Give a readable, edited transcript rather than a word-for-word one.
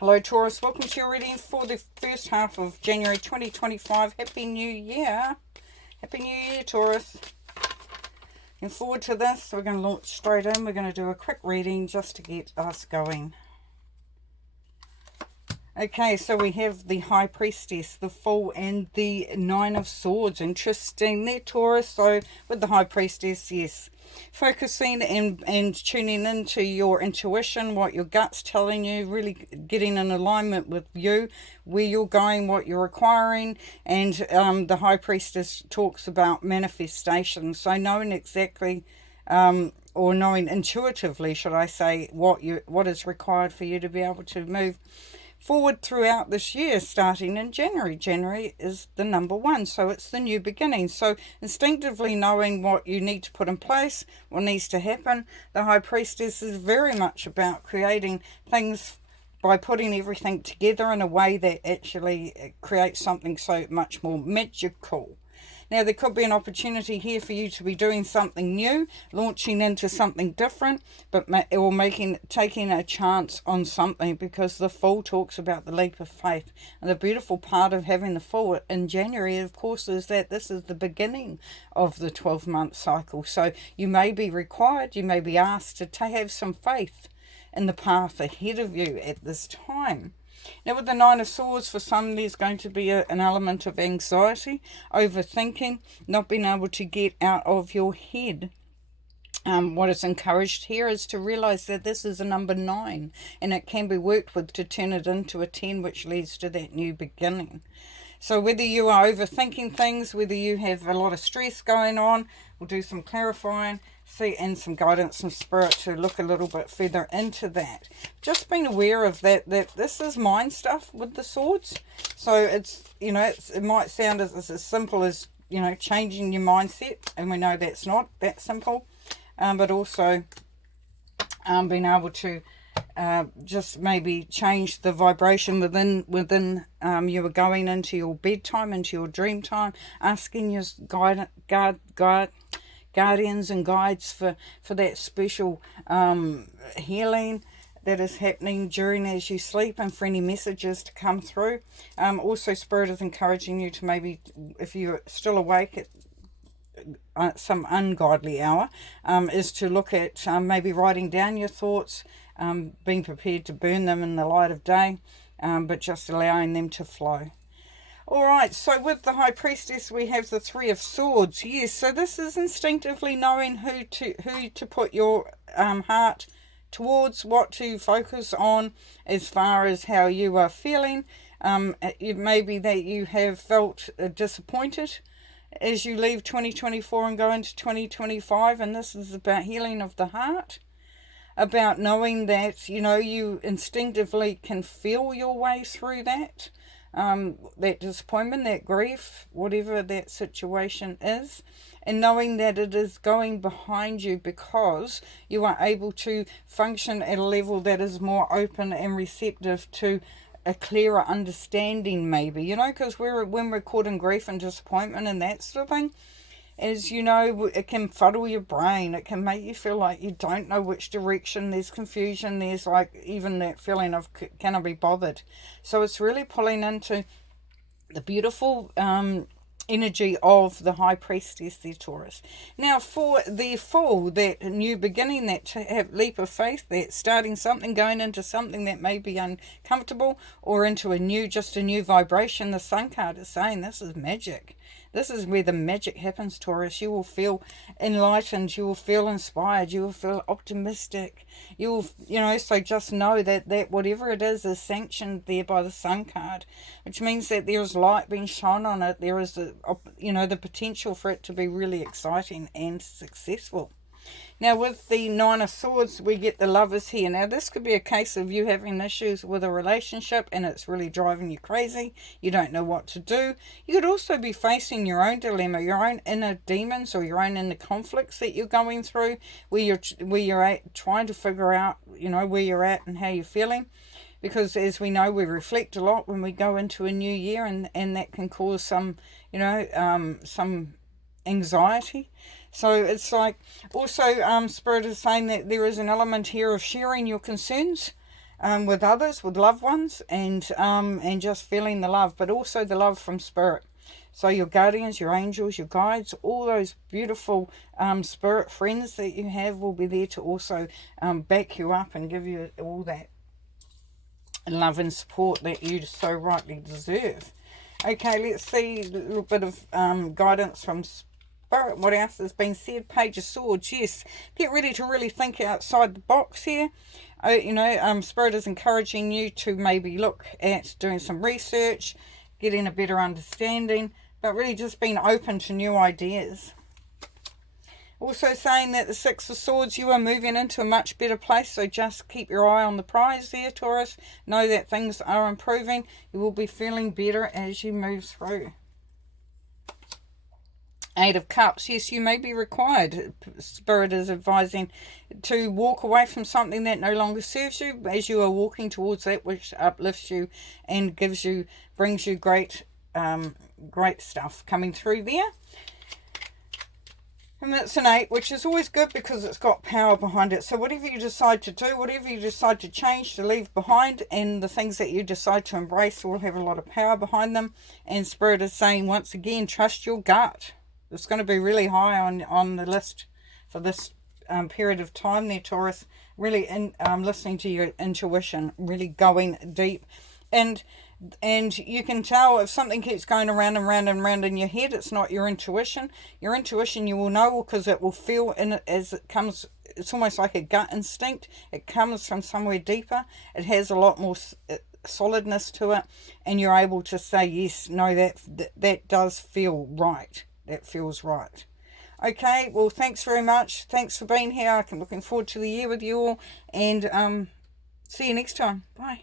Hello Taurus, welcome to your reading for the first half of January 2025. Happy New Year. Happy New Year Taurus. Looking forward to this. We're going to launch straight in. We're going to do a quick reading just to get us going. Okay, so we have the High Priestess, the Fool, and the Nine of Swords. Interesting there, Taurus. So with the High Priestess, yes, focusing and tuning into your intuition, what your gut's telling you, really getting in alignment with you, where you're going, what you're requiring. And the High Priestess talks about manifestation. So knowing exactly, or knowing intuitively, should I say, what is required for you to be able to move forward throughout this year, starting in January. January is the number one, so it's the new beginning. So instinctively knowing what you need to put in place, what needs to happen. The High Priestess is very much about creating things by putting everything together in a way that actually creates something so much more magical. Now, there could be an opportunity here for you to be doing something new, launching into something different, or taking a chance on something, because the Fool talks about the leap of faith. And the beautiful part of having the Fool in January, of course, is that this is the beginning of the 12-month cycle. So you may be required, you may be asked to have some faith in the path ahead of you at this time. Now, with the Nine of Swords, for some there's going to be an element of anxiety, overthinking, not being able to get out of your head. What is encouraged here is to realize that this is a number 9, and it can be worked with to turn it into a 10, which leads to that new beginning. So whether you are overthinking things, whether you have a lot of stress going on, we'll do some clarifying, and some guidance from Spirit to look a little bit further into that. Just being aware of that this is mind stuff with the swords. So it's, it might sound as simple as, changing your mindset, and we know that's not that simple. But also being able to just maybe change the vibration within you are going into your bedtime, into your dream time, asking your guardians and guides for that special healing that is happening during as you sleep, and for any messages to come through. Also, Spirit is encouraging you to maybe, if you're still awake at some ungodly hour, is to look at maybe writing down your thoughts, being prepared to burn them in the light of day, but just allowing them to flow. All right, so with the High Priestess, we have the Three of Swords. Yes, so this is instinctively knowing who to put your heart towards, what to focus on as far as how you are feeling. It may be that you have felt disappointed as you leave 2024 and go into 2025, and this is about healing of the heart, about knowing that, you instinctively can feel your way through that disappointment, that grief, whatever that situation is, and knowing that it is going behind you because you are able to function at a level that is more open and receptive to a clearer understanding, maybe, because when we're caught in grief and disappointment and that sort of thing, as it can fuddle your brain. It can make you feel like you don't know which direction. There's confusion. There's like even that feeling of can I be bothered. So it's really pulling into the beautiful energy of the High Priestess there, Taurus. Now, for the Fool, that new beginning, that leap of faith, that starting something, going into something that may be uncomfortable, or into a new vibration, the Sun card is saying this is magic. This is where the magic happens, Taurus. You will feel enlightened. You will feel inspired. You will feel optimistic. You will, so just know that whatever it is sanctioned there by the Sun card, which means that there is light being shone on it. There is the potential for it to be really exciting and successful. Now, with the Nine of Swords, we get the Lovers here. Now, this could be a case of you having issues with a relationship and it's really driving you crazy. You don't know what to do. You could also be facing your own dilemma, your own inner demons, or your own inner conflicts that you're going through, where you're at, trying to figure out, where you're at and how you're feeling. Because as we know, we reflect a lot when we go into a new year, and that can cause some anxiety. So it's like, also Spirit is saying that there is an element here of sharing your concerns with others, with loved ones, and just feeling the love, but also the love from spirit. So your guardians, your angels, your guides, all those beautiful spirit friends that you have will be there to also back you up and give you all that love and support that you so rightly deserve. Okay, let's see a little bit of guidance from Spirit. What else has been said? Page of Swords. Yes, get ready to really think outside the box here. Spirit is encouraging you to maybe look at doing some research, getting a better understanding, but really just being open to new ideas. Also saying that the Six of Swords, you are moving into a much better place, so just keep your eye on the prize there, Taurus. Know that things are improving. You will be feeling better as you move through. Eight of Cups. Yes, you may be required. Spirit is advising to walk away from something that no longer serves you as you are walking towards that which uplifts you and brings you great stuff coming through there. And that's an 8, which is always good because it's got power behind it. So whatever you decide to do, whatever you decide to change, to leave behind, and the things that you decide to embrace will have a lot of power behind them. And Spirit is saying, once again, trust your gut. It's going to be really high on the list for this period of time there, Taurus. Really listening to your intuition, really going deep. And you can tell if something keeps going around and round and round in your head, it's not your intuition. Your intuition, you will know because it will feel in it as it comes. It's almost like a gut instinct. It comes from somewhere deeper. It has a lot more solidness to it, and you're able to say, yes, no, that does feel right. That feels right. Okay, well, thanks very much. Thanks for being here. I'm looking forward to the year with you all, and see you next time. Bye.